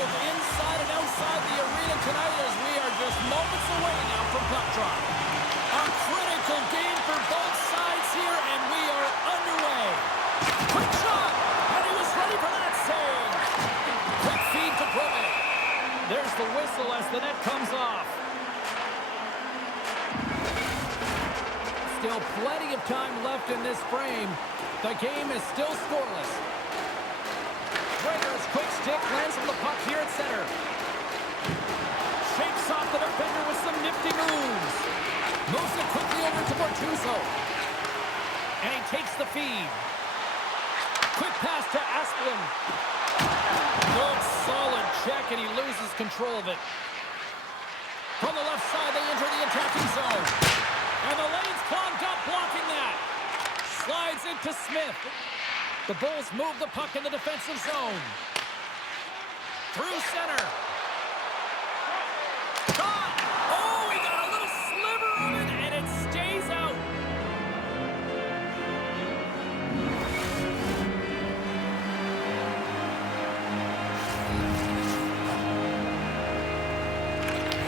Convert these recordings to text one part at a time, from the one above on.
both inside and outside the arena tonight as we are just moments away now from puck drop. A critical game for both sides here, and we are underway. Quick shot, and he was ready for that save. Quick feed to Bouma. There's the whistle as the net comes off. Still plenty of time left in this frame. The game is still scoreless. Gregor's quick stick lands on the puck here at center. Shakes off the defender with some nifty moves. Moves it quickly over to Bortuzzo. And he takes the feed. Quick pass to Asplund. Good solid check, and he loses control of it. From the left side, they enter the attacking zone. And the lane's clogged up, blocking that. Slides into Smith. The Bulls move the puck in the defensive zone. Through center. Shot! Oh, he got a little sliver of it, and it stays out.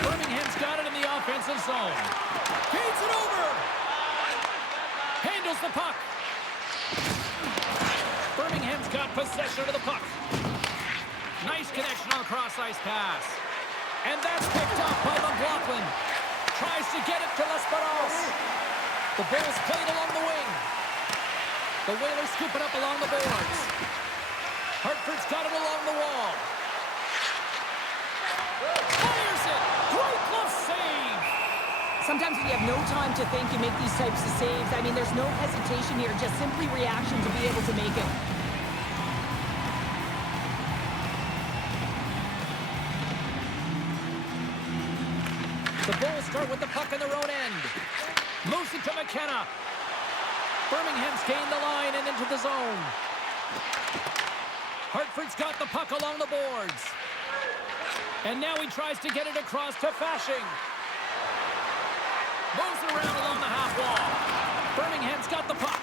Birmingham's got it in the offensive zone. Feeds it over. Handles the puck. Birmingham's got possession of the puck. Nice connection on the cross-ice pass. And that's picked up by McLaughlin. Tries to get it to Lesperanza. The Bulls played along the wing. The Whalers scoop it up along the boards. Hartford's got it along the wall. Fires it! Great glove save! Sometimes when you have no time to think, you make these types of saves. I mean, there's no hesitation here, just simply reaction to be able to make it. The Bulls start with the puck in their own end. Moves it to McKenna. Birmingham's gained the line and into the zone. Hartford's got the puck along the boards. And now he tries to get it across to Fasching. Moves it around along the half wall. Birmingham's got the puck.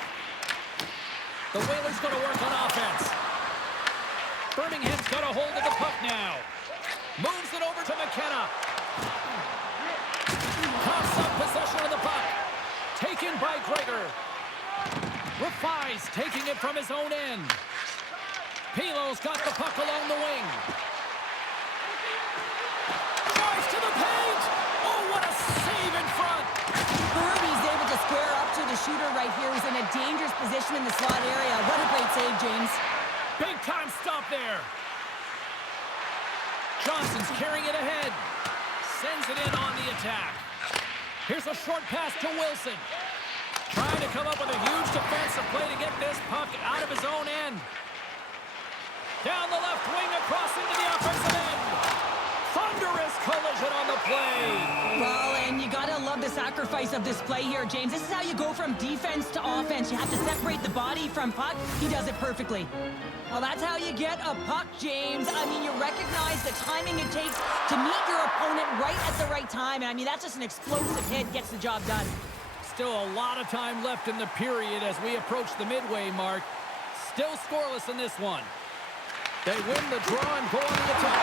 The Whalers going to work on offense. Birmingham's got a hold of the puck now. Moves it over to McKenna. Coughs up possession of the puck. Taken by Gregor. Rafai's taking it from his own end. Pilo's got the puck along the wing. Drives to the paint. Oh, what a save in front. He's able to square up to the shooter right here. He's in a dangerous position in the slot area. What a great save, James. Big time stop there. Johnson's carrying it ahead. Sends it in on the attack. Here's a short pass to Wilson. Trying to come up with a huge defensive play to get this puck out of his own end. Down the left wing across into the offensive end. Thunderous collision on the play. Well, and you gotta love the sacrifice of this play here, James. This is how you go from defense to offense. You have to separate the body from puck. He does it perfectly. Well, that's how you get a puck, James. I mean, you recognize the timing it takes to meet your opponent right at the right time. And I mean, that's just an explosive hit, gets the job done. Still a lot of time left in the period as we approach the midway mark. Still scoreless in this one. They win the draw and go on the attack.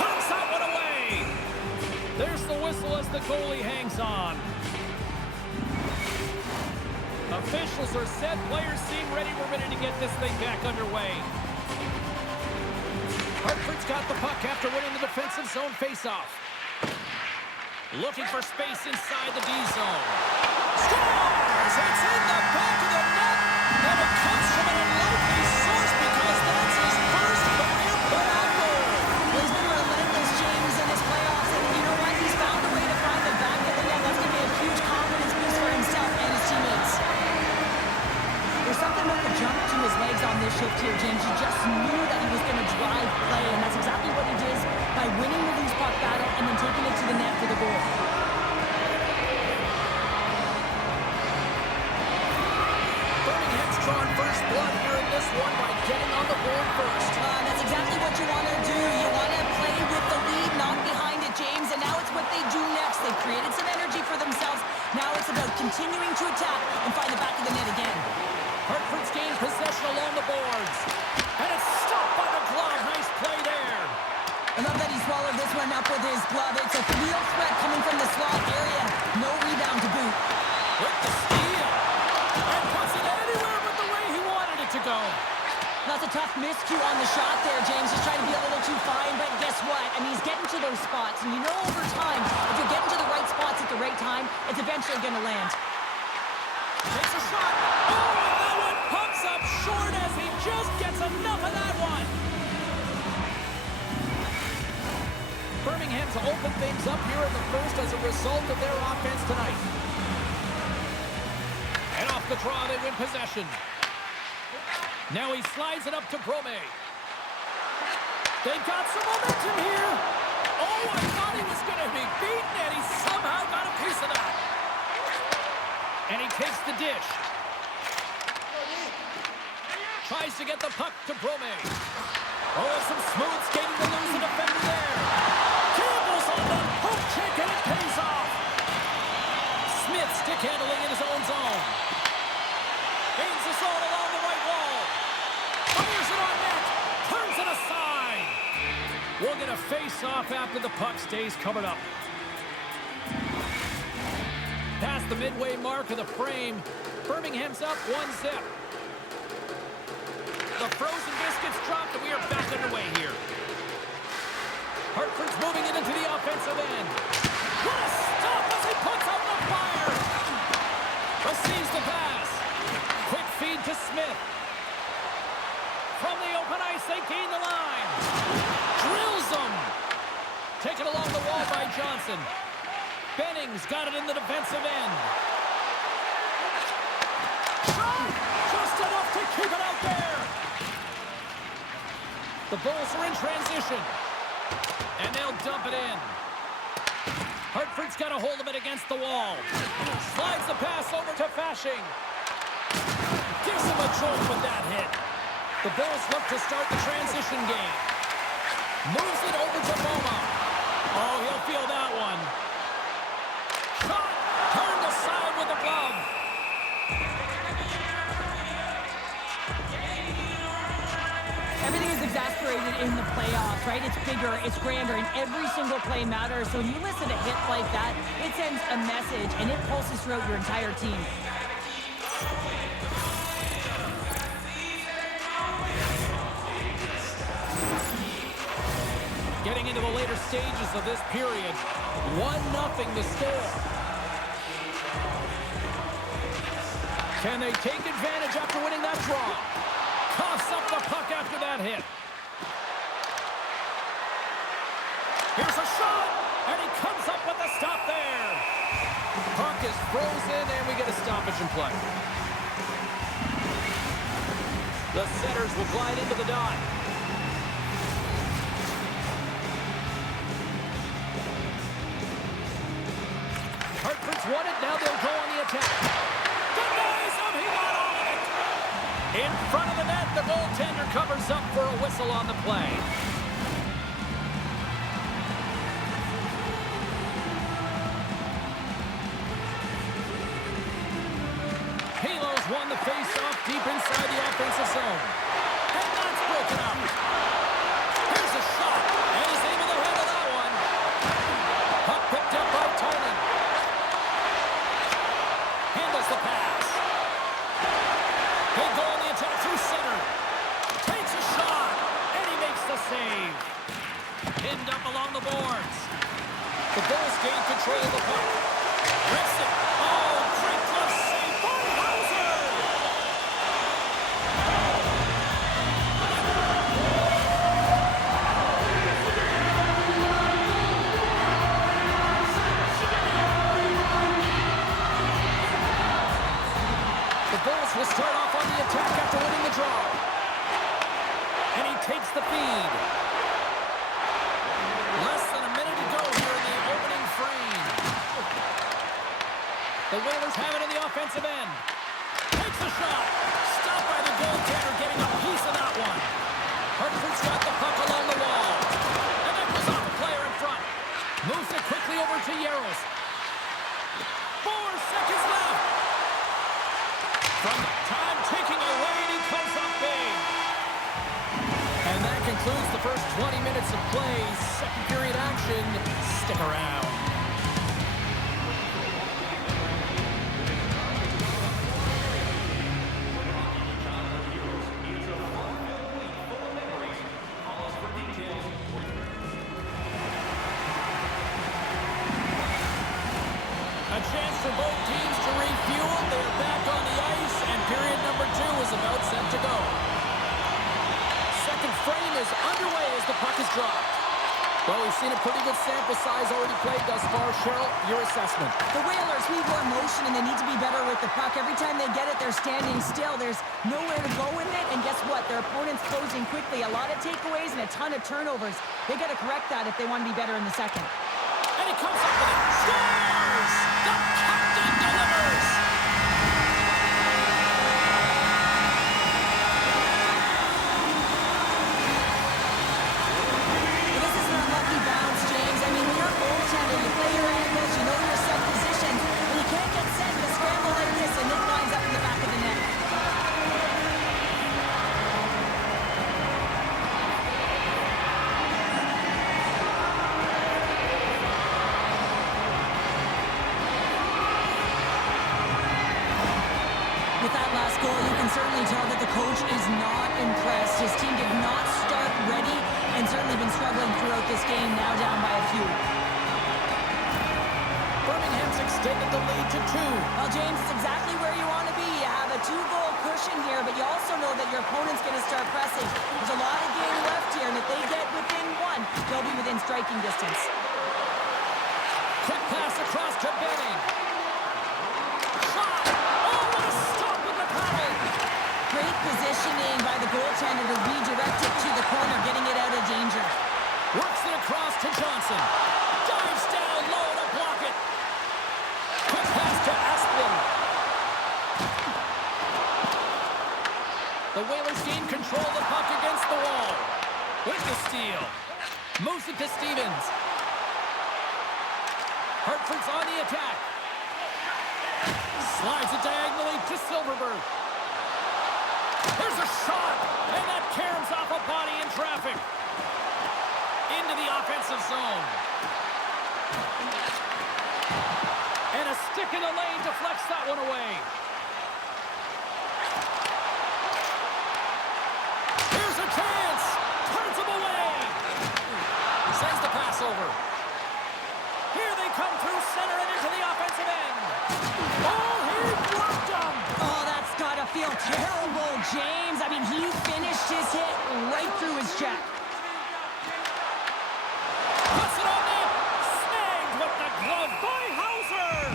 Turns that one away. There's the whistle as the goalie hangs on. Officials are set. Players seem ready. We're ready to get this thing back underway. Hartford's got the puck after winning the defensive zone faceoff. Looking for space inside the D zone. Scores! It's in the back of the net, and it comes from an unlikely source because that's his first career put on goal. He's been relentless, James, in his playoffs, and you know what? He's found a way to find the back of the net. That's going to be a huge confidence boost for himself and his teammates. There's something about the jump to his legs on this shift here, James. You just knew that he was going to drive play, and that's exactly what he did by winning the loose puck battle and then taking it to the net for the goal. Birmingham's drawn first blood here in this one by getting on the board first. That's exactly what you want to do. You want to play with the lead, not behind it, James, and now it's what they do next. They've created some energy for themselves. Now it's about continuing to attack and find the back of the net again. Hartford's gained possession along the boards. And it's stopped by the glove. Nice play there. he swallowed this one up with his glove. It's a real threat coming from the slot area. No rebound to boot. With the steal. And puts it anywhere but the way he wanted it to go. That's a tough miscue on the shot there, James. He's trying to be a little too fine, but guess what? I mean, he's getting to those spots, and you know over time, if you're getting to the right spots at the right time, it's eventually going to land. Takes a shot. Oh, and that one pumps up short as he just gets enough of that one. Birmingham's opened things up here in the first as a result of their offense tonight. And off the draw, they win possession. Now he slides it up to Bouma. They've got some momentum here. Oh, I thought he was going to be beaten, and he somehow got a piece of that. And he takes the dish. Tries to get the puck to Bouma. Oh, some smooth skating to lose the defender there. Campbell's on the hook check, and it pays off. Smith stick handling in his own zone. Gains the zone along the right wall. Fires it on net. Turns it aside. We'll get a face-off after the puck stays covered up. Past the midway mark of the frame, Birmingham's up 1-0. The frozen biscuits dropped, and we are back underway here. Hartford's moving it into the offensive end. What a stop as he puts out the fire. Receives the pass. Quick feed to Smith. From the open ice, they gain the line. Drills them. Taken along the wall by Johnson. Benning's got it in the defensive end. Shot! Just enough to keep it out there. The Bulls are in transition. And they'll dump it in. Hartford's got a hold of it against the wall. Slides the pass over to Fasching. Gives him a jolt with that hit. The Bulls look to start the transition game. Moves it over to Bouma. Oh, he'll feel that one. Shot! Turned aside with the glove. Everything is exasperated in the playoffs, right? It's bigger, it's grander, and every single play matters. So when you listen to hits like that, it sends a message, and it pulses throughout your entire team. Getting into the later stages of this period, 1-0 to score. Can they take advantage after winning that draw? Coughs up the puck after that hit. Here's a shot, and he comes up with the stop there. Puck is frozen, and we get a stoppage in play. The setters will glide into the dot. Hartford's won it, now they'll go on the attack. Denies him, he got all of it. In front of the net, the goaltender covers up for a whistle on the play. Kale's won the face-off deep inside the offensive zone. And that's broken up. Here's a shot, and he's able to handle that one. Puck picked up by Tynan. Handles the pass. They go on the attack through center. Takes a shot, and he makes the save. Pinned up along the boards. The Bulls gain control of the puck. Rips it. Oh, great glove save by Hauser. The Bulls will start off on the attack after winning the draw. And he takes the feed. Less than a minute to go here in the opening frame. The Whalers have it in the offensive end. Takes the shot. Stopped by the goaltender, getting a piece of that one. Hartford's got the puck along the wall. And that goes off the player in front. Moves it quickly over to Jaros. 4 seconds left. From the time ticking away, and he comes up big. And that can concludes the first 20 minutes of play. Second period action. Stick around. A chance for both teams to refuel. They're back on the ice, and period number 2 is about set to go. Second frame is underway as the puck is dropped. Well, we've seen a pretty good sample size already played thus far. Cheryl, your assessment. The Whalers need more motion, and they need to be better with the puck. Every time they get it, they're standing still. There's nowhere to go with it, and guess what? Their opponent's closing quickly. A lot of takeaways and a ton of turnovers. They got to correct that if they want to be better in the second. And he comes up with it. Scores! The captain delivers! This is an unlucky bounce, James. I mean, when you're a goaltender, you play your angles, you know your set positions, and you can't get set in a scramble like this, and it lines up in the back of the net. With that last goal, you can certainly tell that the coach is not impressed. His team did not start ready and certainly been struggling throughout this game, now down by a few. Birmingham's extended the lead to 2. Well, James, it's exactly where you want to be. You have a 2-goal cushion here, but you also know that your opponent's going to start pressing. There's a lot of game left here, and if they get within 1, they'll be within striking distance. Quick pass across to Benning. Shot! Oh, what a stop with the paddle! Great positioning by the goaltender to redirect it to the corner, getting it out of danger. Works it across to Johnson. Dives down low to block it. Quick pass to Asplund. The Whalers gain control of the puck against the wall. With the steal. Moves it to Stevens. Hartford's on the attack. Slides it diagonally to Silfverberg. There's a shot, and that caroms off a body in traffic. Into the offensive zone. And a stick in the lane deflects that one away. Here's a chance. Turns him away. Sends the pass over. Here they come through center and into the offensive end. Oh, he blocked him. Oh, that's got to feel terrible, James. I mean, he finished his hit right through his check. Puts it on net. Snagged with the glove by Hauser.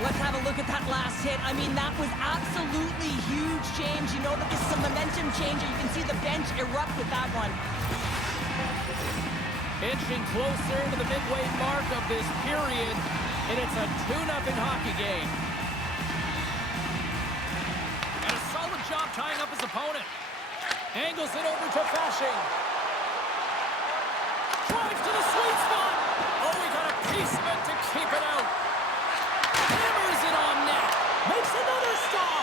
Let's have a look at that last hit. I mean, that was absolutely huge, James. You know that this is a momentum changer. You can see the bench erupt with that one. Inching closer to the midway mark of this period, and it's a 2-0 hockey game. And a solid job tying up his opponent. Angles it over to Fasching. Drives to the sweet spot. Oh, he got a piece of it to keep it out. Hammers it on net. Makes another stop.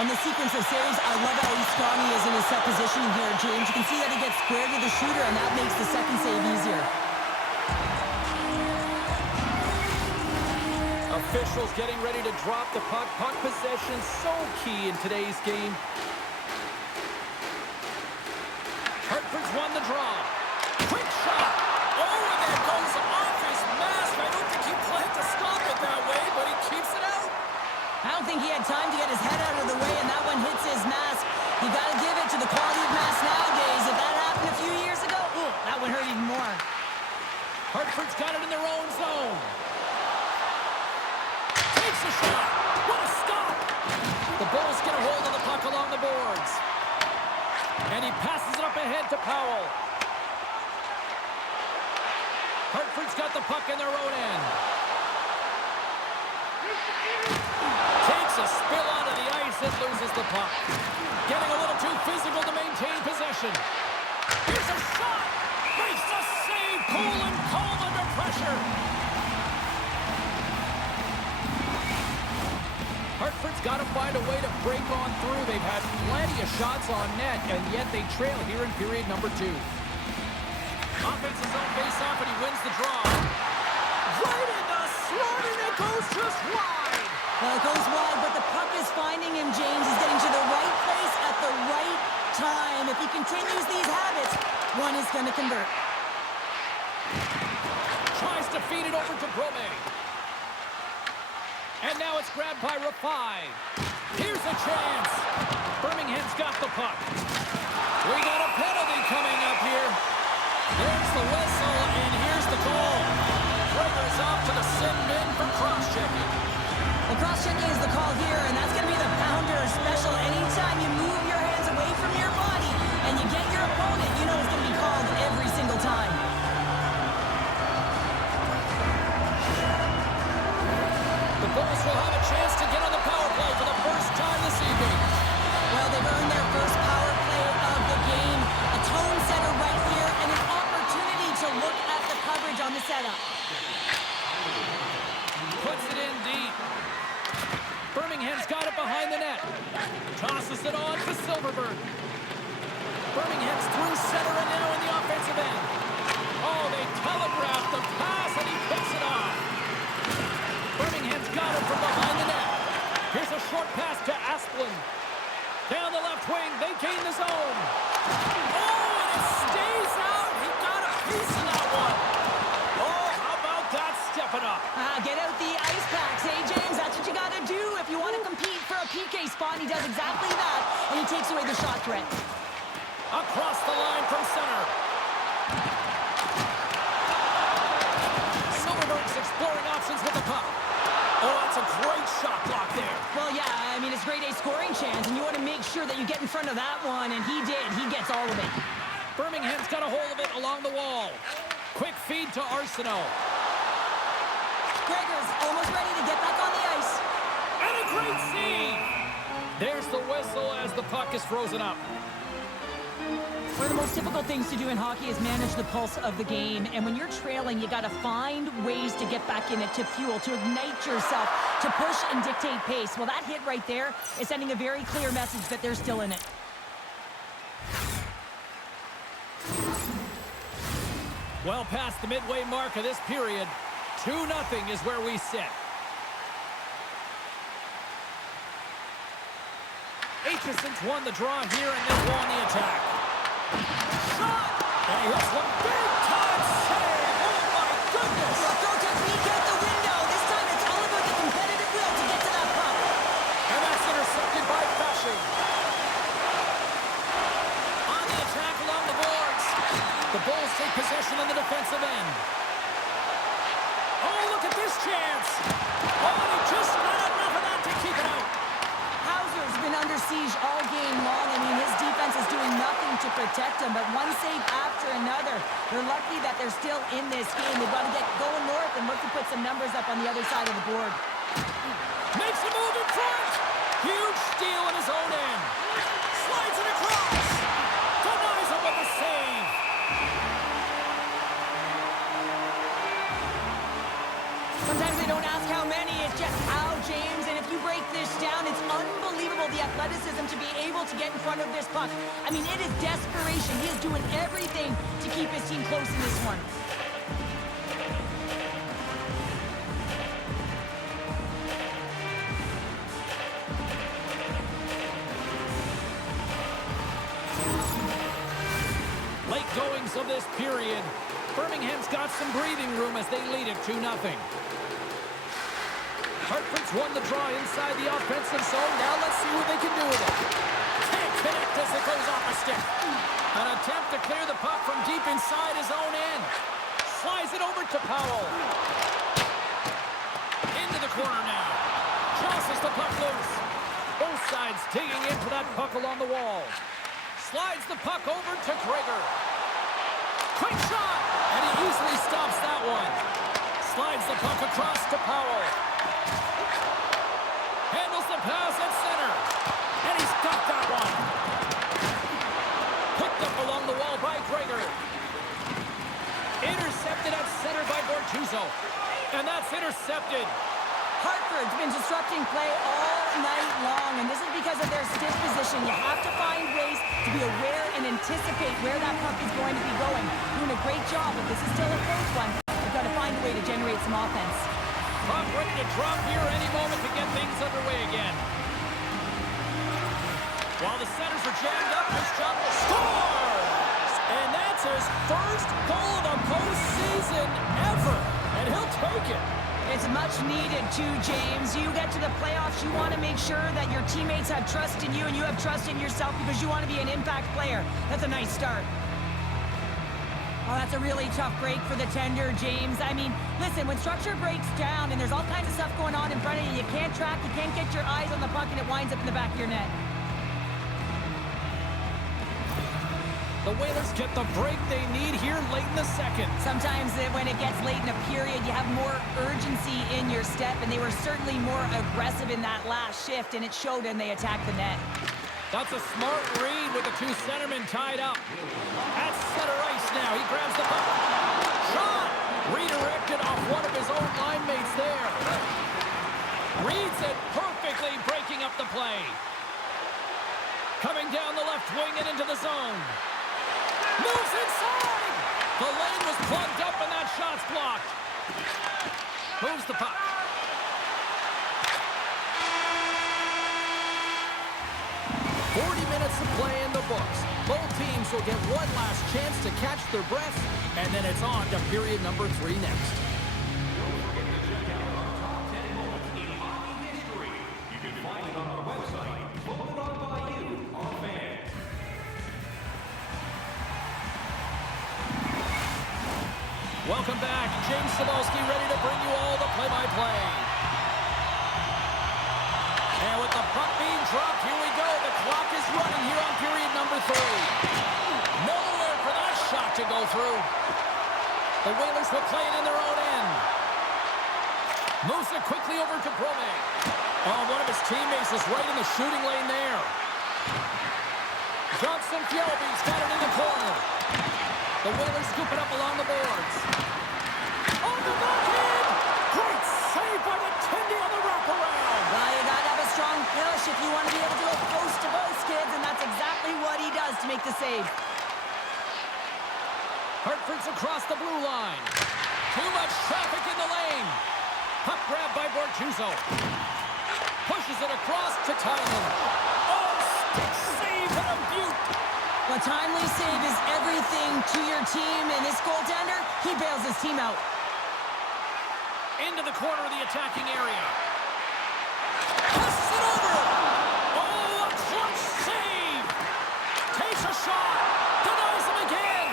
On the sequence of saves, I love how strong he is in his set positioning here, James. You can see that he gets square to the shooter, and that makes the second save easier. Officials getting ready to drop the puck. Puck possession so key in today's game. Hartford's won the draw. Quick shot. Oh, and that goes off his mask. I don't think he planned to stop it that way, but he keeps it out. I don't think he had time to get his head out of the way, and that one hits his mask. You got to give it to the quality of mask nowadays. If that happened a few years ago, ooh, that would hurt even more. Hartford's got it in their own zone. Takes a shot. What a stop. The Bulls get a hold of the puck along the boards. And he passes it up ahead to Powell. Hartford's got the puck in their own end. Takes a spill onto the ice and loses the puck. Getting a little too physical to maintain possession. Here's a shot. Makes a save. Colin under pressure. Hartford's got to find a way to break on through. They've had plenty of shots on net, and yet they trail here in period number 2. Offensive zone face-off, and he wins the draw. Right in the slot, and it goes just wide. Well, it goes wide, but the puck is finding him, James. He's getting to the right place at the right time. If he continues these habits, one is going to convert. Tries to feed it over to Bouma. And now it's grabbed by Rafai. Here's a chance. Birmingham's got the puck. We got a penalty coming up here. There's the whistle, and here's the goal. Krager's off to the sin bin for cross-checking. The cross-checking is the call here, and that's going to be the pounder special. Anytime you move your hands away from your body and you get your opponent, you know it's going to be called every single time. The Bulls will have a chance to get on the power play for the first time this evening. Well, they've earned their first power play of the game. A tone setter right here, and an opportunity to look at the coverage on the setup. Puts it in deep. Birmingham's got it behind the net. Tosses it on to Silfverberg. Birmingham's through center and now in the offensive end. Oh, they telegraphed the pass, and he picks it off. Birmingham's got it from behind the net. Here's a short pass to Asplund. Down the left wing, they gain the zone. Oh, and it stays out. He got a piece of that one. Oh, how about that stepping up? Get out the ice packs, hey, James? That's what you got to do if you want to compete for a PK spot. He does exactly that, and he takes away the shot threat. Across the line from center. Silfverberg's exploring options with the puck. Oh, that's a great shot block there. Well, yeah, I mean, it's grade A scoring chance, and you want to make sure that you get in front of that one, and he did. He gets all of it. Birmingham's got a hold of it along the wall. Quick feed to Arseneau. Gregor's almost ready to get back on the ice. And a great save. There's the whistle as the puck is frozen up. One of the most difficult things to do in hockey is manage the pulse of the game. And when you're trailing, you got to find ways to get back in it, to fuel, to ignite yourself, to push and dictate pace. Well, that hit right there is sending a very clear message that they're still in it. Well past the midway mark of this period, 2-0 is where we sit. Aitchison's won the draw here, and they'll go on the attack. Shot! And here's one big-time save! Oh, my goodness! Well, throw technique out the window. This time it's all about the competitive will to get to that puck. And that's intercepted by Persson. On the attack along the boards. The Bulls take possession on the defensive end. Oh, look at this chance! Oh, and he just not enough of that to keep it out. Hauser's been under siege all game long. I mean, his defense is doing nothing to protect him, but one save after another. They're lucky that they're still in this game. They've got to get going north and look to put some numbers up on the other side of the board. Makes a move in front. Huge steal in his own end. Slides it across. Denies him with the save. Sometimes they don't ask how many, it's just how, James. And if you break this down, it's unbelievable the athleticism to be able to get in front of this puck. I mean, it is desperation. He is doing everything to keep his team close in this one. Late goings of this period. Birmingham's got some breathing room as they lead it 2-0. Hartford's won the draw inside the offensive zone. Now let's see what they can do with it. Can't connect as it goes off a stick. An attempt to clear the puck from deep inside his own end. Slides it over to Powell. Into the corner now. Tosses the puck loose. Both sides digging into that puck along the wall. Slides the puck over to Krager. Quick shot! And he easily stops that one. Slides the puck across to Powell. Handles the pass at center. And he's got that one. Picked up along the wall by Krager. Intercepted at center by Bortuzzo. And that's intercepted. Hartford's been disrupting play all night long, and this is because of their stiff position. You have to find ways to be aware and anticipate where that puck is going to be going. Doing a great job, but this is still a close one. You've got to find a way to generate some offense. Puck ready to drop here any moment to get things underway again. While the centers are jammed up, this shot scores! And that's his first goal of the postseason ever, and he'll take it. It's much needed too, James. You get to the playoffs, you want to make sure that your teammates have trust in you and you have trust in yourself because you want to be an impact player. That's a nice start. Oh, that's a really tough break for the tender, James. I mean, listen, when structure breaks down and there's all kinds of stuff going on in front of you, you can't track, you can't get your eyes on the puck, and it winds up in the back of your net. The Whalers get the break they need here late in the second. Sometimes when it gets late in a period, you have more urgency in your step, and they were certainly more aggressive in that last shift, and it showed when they attacked the net. That's a smart read with the two centermen tied up. At center ice now, he grabs the puck. Shot! Redirected off one of his own line mates there. Reads it perfectly, breaking up the play. Coming down the left wing and into the zone. Moves inside! The lane was plugged up and that shot's blocked. Moves the puck. Minutes to play in the books. Both teams will get one last chance to catch their breath, and then it's on to period number 3 next. Don't forget to check out our top 10 moments in hockey history. You can find it on our website, voted on by you, our fans. Welcome back. James Cybulski ready to bring you all the play-by-play. And with the puck being dropped, here we go. The clock is running here on period number 3. Nowhere for that shot to go through. The Whalers will play it in their own end. Moves it quickly over to Bouma. Oh, one of his teammates is right in the shooting lane there. Johnson Fjellby's got it in the corner. The Whalers scoop it up along the boards. On the backhand! Great save by the Tendy on the wraparound. Well, you got to have a strong push if you want to be able to go post to post, kids, and that's exactly what he does to make the save. Hartford's across the blue line. Too much traffic in the lane. Puck grab by Bortuzzo. Pushes it across to Tynan. Oh, stick save and a beaut. A timely save is everything to your team, and this goaltender, he bails his team out. Into the corner of the attacking area. Passes it over. Oh, a clutch save. Takes a shot. Denies him again.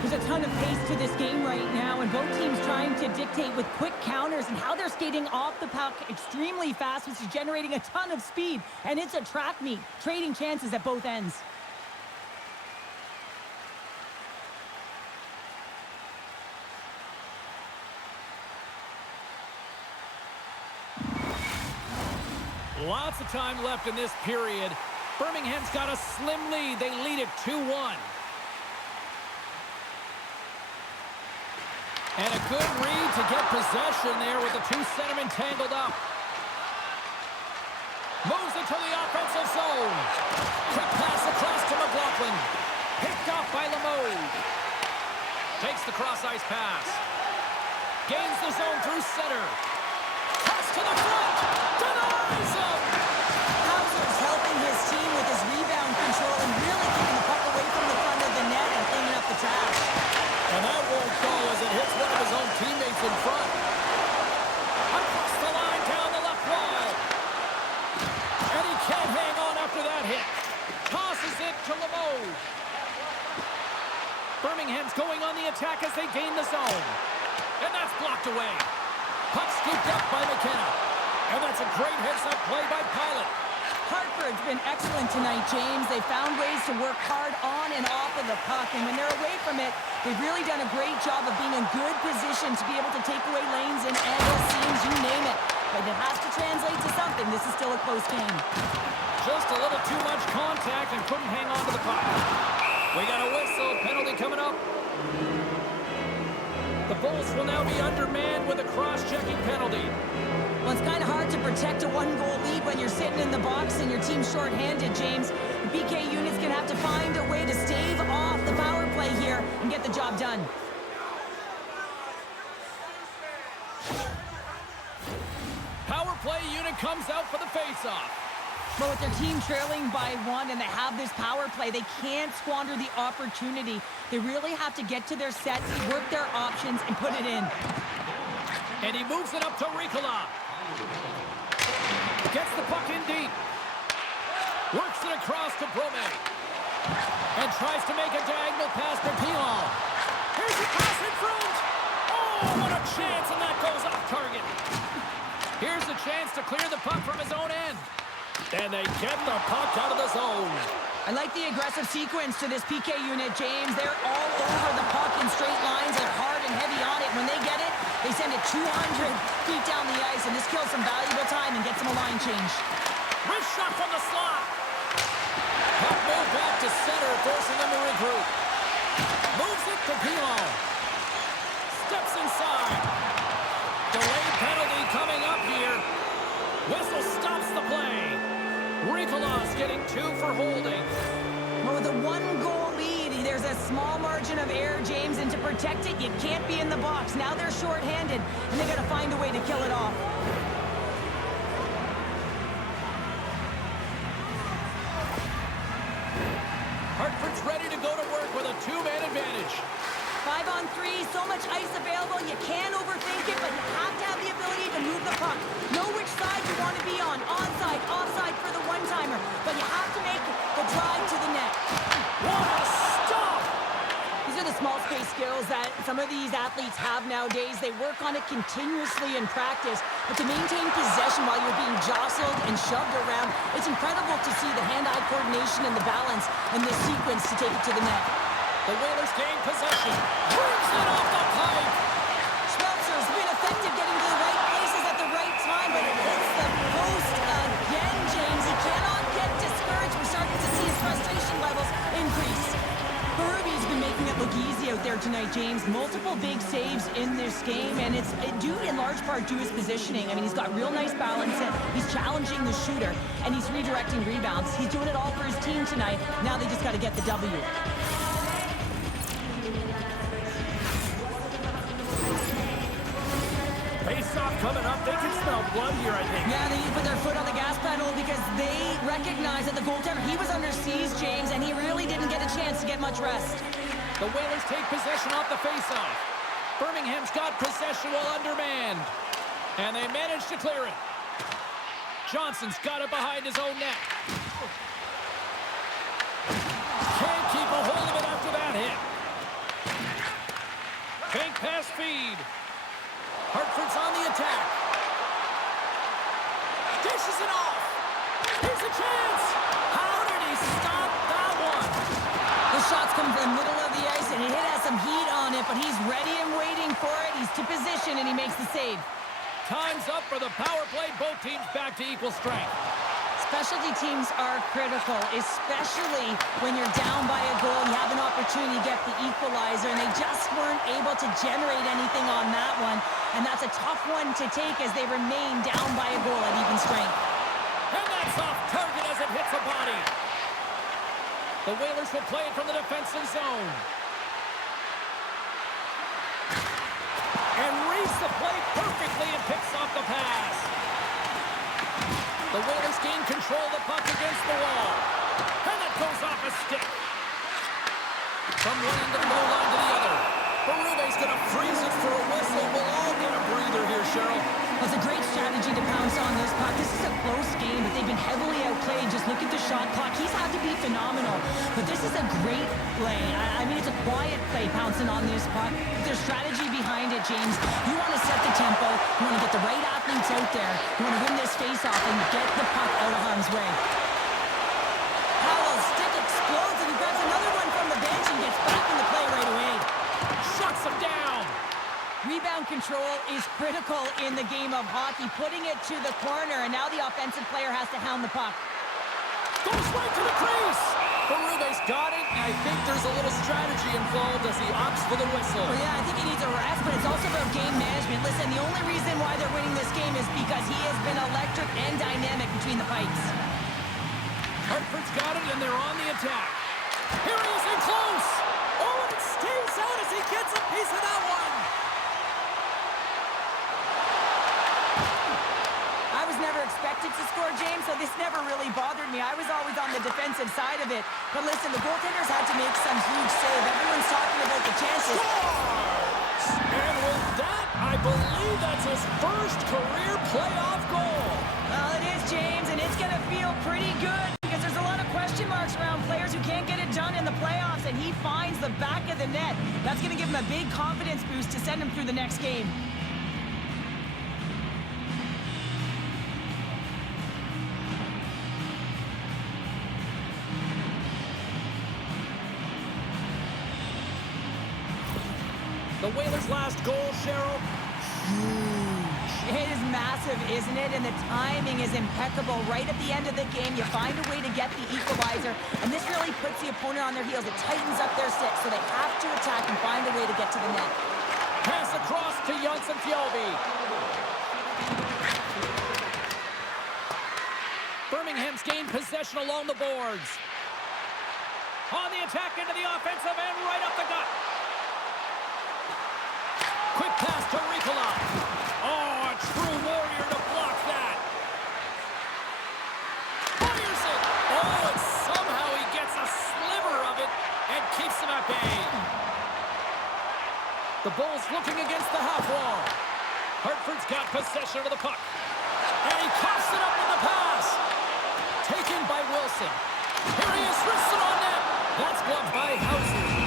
There's a ton of pace to this game right now, and both teams trying to dictate with quick counters and how they're skating off the puck extremely fast, which is generating a ton of speed. And it's a track meet, trading chances at both ends. Lots of time left in this period. Birmingham's got a slim lead. They lead it 2-1. And a good read to get possession there with the two centermen tangled up. Moves it to the offensive zone. Quick pass across to McLaughlin. Picked off by Limoges. Takes the cross-ice pass. Gains the zone through center. Pass to the front. Denies him. Hauser's helping his team with his rebound control and really keeping the puck away from the front of the net and cleaning up the trash. And that won't go as it hits one of his own teammates in front. Across the line, down the left wall. And he can't hang on after that hit. Tosses it to Limoges. Birmingham's going on the attack as they gain the zone. And that's blocked away. Puck scooped up by McKenna. And that's a great heads-up play by Powell. Hartford's been excellent tonight, James. They found ways to work hard on and off of the puck, and when they're away from it, they've really done a great job of being in good position to be able to take away lanes and angles, seams, you name it. But it has to translate to something. This is still a close game. Just a little too much contact and couldn't hang on to the puck. We got a whistle, penalty coming up. The Bulls will now be undermanned with a cross-checking penalty. Well, it's kind of hard to protect a one-goal lead when you're sitting in the box and your team's short-handed, James. The PK unit's going to have to find a way to stave off the power play here and get the job done. Power play unit comes out for the face-off. But with their team trailing by 1 and they have this power play, they can't squander the opportunity. They really have to get to their sets, work their options, and put it in. And he moves it up to Riikola. Gets the puck in deep. Works it across to Bouma. And tries to make a diagonal pass to Powell. Here's the pass in front. Oh, what a chance, and that goes off target. Here's the chance to clear the puck from his own end. And they get the puck out of the zone. I like the aggressive sequence to this PK unit, James. They're all over the puck in straight lines and hard and heavy on it. When they get it, they send it 200 feet down the ice, and this kills some valuable time and gets them a line change. Wrist shot from the slot. Puck moved back to center, forcing them to regroup. Moves it to Powell. Steps inside. Delayed penalty coming up here. Whistle stops the play. Riikola's getting 2 for holding. Well, with a 1-goal lead, there's a small margin of error, James, and to protect it, you can't be in the box. Now they're short-handed, and they got to find a way to kill it off. Hartford's ready to go to work with a 2-man advantage. 5-on-3, so much ice available, you can't overthink it, but you have to have the ability to move the puck. Know which side you want to be on, onside, offside for the one-timer, but you have to make the drive to the net. What a stop! These are the small space skills that some of these athletes have nowadays. They work on it continuously in practice, but to maintain possession while you're being jostled and shoved around, it's incredible to see the hand-eye coordination and the balance in this sequence to take it to the net. The Whalers gain possession. Brings it off the pipe. Schmelzer's been effective getting to the right places at the right time, but it hits the post again, James. He cannot get discouraged. We're starting to see his frustration levels increase. Berubbe's been making it look easy out there tonight, James. Multiple big saves in this game, and it's due in large part to his positioning. I mean, he's got real nice balance. He's challenging the shooter, and he's redirecting rebounds. He's doing it all for his team tonight. Now they just got to get the W. Face-off coming up. They can smell blood here, I think. Yeah, they need to put their foot on the gas pedal because they recognize that the goaltender, he was under siege, James, and he really didn't get a chance to get much rest. The Whalers take possession off the face-off. Birmingham's got possession while undermanned. And they manage to clear it. Johnson's got it behind his own net. Can't keep a hold of it after that hit. Fake pass feed. Hartford's on the attack. Dishes it off. Here's a chance. How did he stop that one? The shot's coming from the middle of the ice, and it has some heat on it, but he's ready and waiting for it. He's to position, and he makes the save. Time's up for the power play. Both teams back to equal strength. Specialty teams are critical, especially when you're down by a goal and you have an opportunity to get the equalizer, and they just weren't able to generate anything on that one. And that's a tough one to take as they remain down by a goal at even strength. And that's off target as it hits a body. The Whalers will play it from the defensive zone. And reads the play perfectly and picks off the pass. The Whalers gain control of the puck against the wall. And it goes off a stick. From one end of the blue line to the other. Berube's going to freeze it for a whistle. We'll all get a breather here, Cheryl. It's a great strategy to pounce on this puck. This is a close game, but they've been heavily outplayed. Just look at the shot clock. He's had to be phenomenal. But this is a great play. I mean, it's a quiet play pouncing on this puck. There's strategy behind it, James. You want to set the tempo. You want to get the right athletes out there. You want to win this face-off and get the puck out of harm's way. Powell's stick explodes, and he grabs another one from the bench and gets back in the play right away. Shuts him down. Rebound control is critical in the game of hockey, putting it to the corner, and now the offensive player has to hound the puck. Goes right to the crease. Berube's got it. I think there's a little strategy involved as he opts for the whistle. Well, yeah, I think he needs a rest, but it's also about game management. Listen, the only reason why they're winning this game is because he has been electric and dynamic between the pipes. Hartford's got it, and they're on the attack. Here he is in close. Oh, and it stays out as he gets a piece of that one. I was never expected to score, James, so this never really bothered me. I was always on the defensive side of it. But listen, the goaltenders had to make some huge save. Everyone's talking about the chances. Scores! And with that, I believe that's his first career playoff goal. Well, it is, James, and it's going to feel pretty good because there's a lot of question marks around players who can't get it done in the playoffs, and he finds the back of the net. That's going to give him a big confidence boost to send him through the next game. The Whalers' last goal, Cheryl, huge. It is massive, isn't it? And the timing is impeccable. Right at the end of the game, you find a way to get the equalizer, and this really puts the opponent on their heels. It tightens up their sticks, so they have to attack and find a way to get to the net. Pass across to Janssen Fjällby. Birmingham's gained possession along the boards. On the attack into the offensive end, right up the gut. Quick pass to Riikola. Oh, a true warrior to block that. Fires it. Oh, and somehow he gets a sliver of it and keeps him at bay. The Bulls looking against the half wall. Hartford's got possession of the puck. And he coughs it up with the pass. Taken by Wilson. Here he is, wrists it on net. That's blocked by Hauser.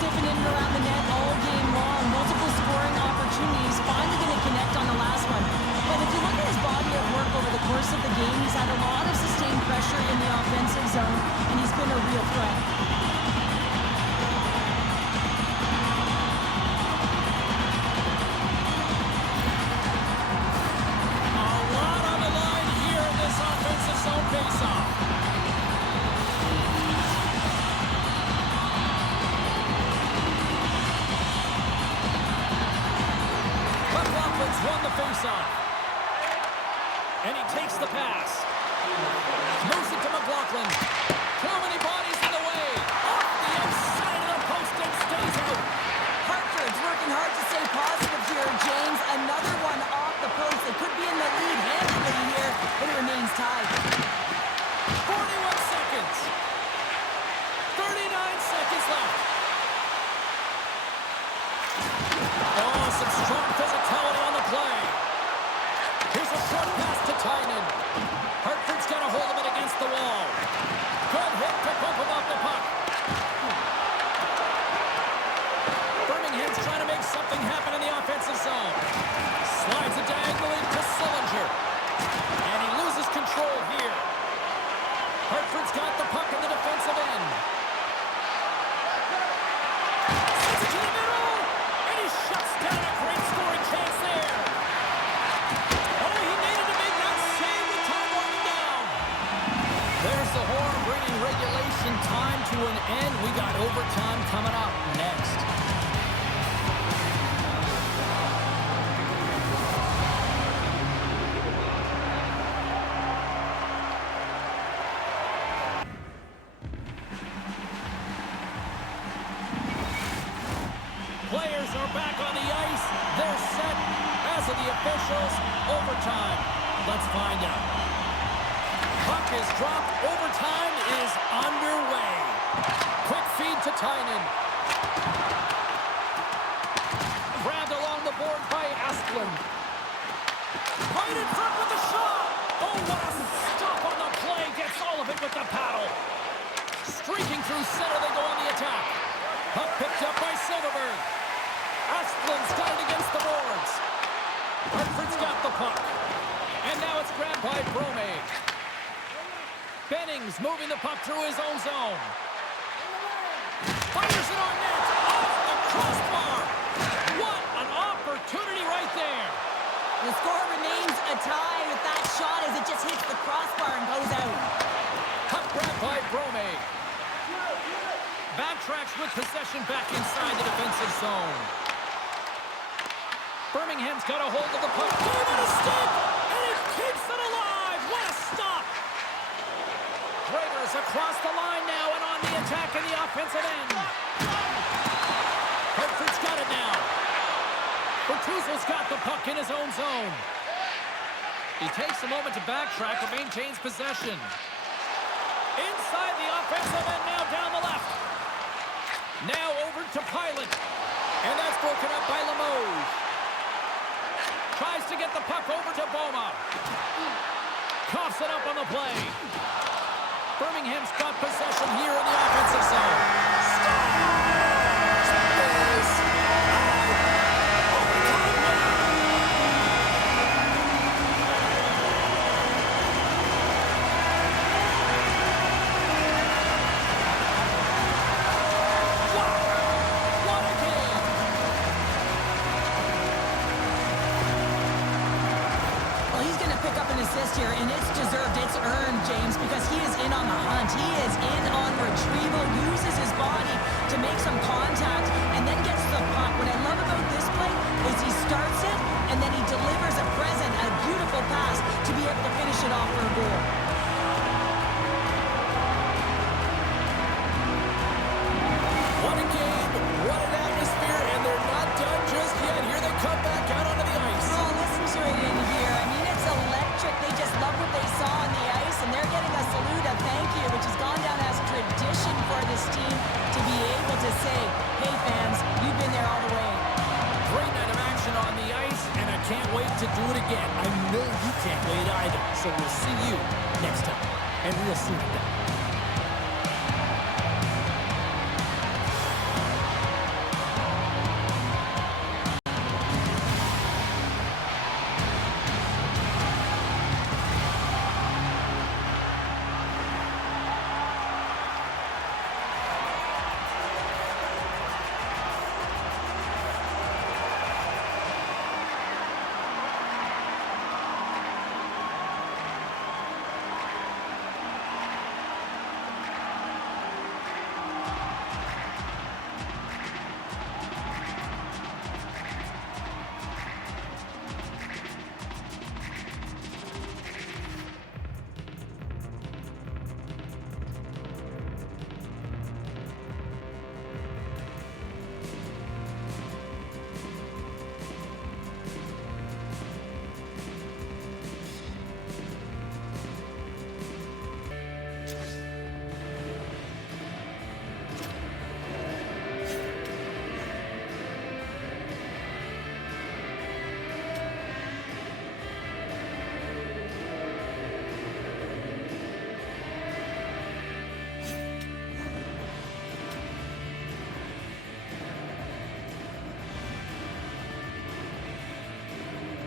Stiffing in and around the net all game long. Multiple scoring opportunities. Finally going to connect on the last one. But if you look at his body of work over the course of the game, he's had a lot of sustained pressure in the offensive zone, and he's been a real threat. A lot on the line here in this offensive zone faceoff. Won the faceoff. And he takes the pass. Moves it to McLaughlin. Too many bodies in the way. Off the outside of the post and stays out. Hartford's working hard to stay positive here, James. Another one off the post. They could be in the lead handily here, but it remains tied. 41 seconds. 39 seconds left. Oh, some strong physicality on the play. Here's a short pass to Tynan. Hartford's got a hold of it against the wall. Good hit to bump him off the puck. Birmingham's trying to make something happen in the offensive zone. Slides it diagonally to Sillinger. And he loses control here. Hartford's got the puck in the defensive end. Sends it to the middle. And he shuts down a great scoring chance there. Oh, he needed to make that save with time running down. There's the horn bringing regulation time to an end. We got overtime coming up next. Players are back on the ice. They're set. As of the officials, overtime. Let's find out. Puck is dropped. Overtime is underway. Quick feed to Tynan. Grabbed along the board by Asplund. Right in front with the shot. Oh, what a stop on the play. Gets all of it with the paddle. Streaking through center, they go on the attack. Puck picked up by Silfverberg. Asplund's got it against the boards. Hartford's got the puck. And now it's grabbed by Bouma. Bennings moving the puck through his own zone. Fires it on net. Off the crossbar. What an opportunity right there. The score remains a tie with that shot as it just hits the crossbar and goes out. Puck grab by Brome. Backtracks with possession back inside the defensive zone. Birmingham's got a hold of the puck. Gave it a stick, and it keeps it alive. What a stop! Raiders across the line now and on the attack in the offensive end. Hartford's got it now. Bortuzzo's got the puck in his own zone. He takes a moment to backtrack and maintains possession. Inside the offensive end now down the left. Now over to Pilot. And that's broken up by Limoges. Tries to get the puck over to Bouma. Coughs it up on the play. Birmingham's got possession here in the offensive zone. Here, and it's deserved, it's earned, James, because he is in on the hunt. He is in on retrieval, uses his body to make some contact, and then gets the puck. What I love about this play is he starts it, and then he delivers a present, a beautiful pass to be able to finish it off for a goal. What a game, what an atmosphere, and they're not done just yet. Here they come back out onto the ice. Oh, listen to it in here. I mean, it's electric. They just love what they saw on the ice, and they're getting a salute, a thank you, which has gone down as tradition for this team to be able to say, hey, fans, you've been there all the way. Great night of action on the ice, and I can't wait to do it again. I know you can't wait either. So we'll see you next time, and real soon at that.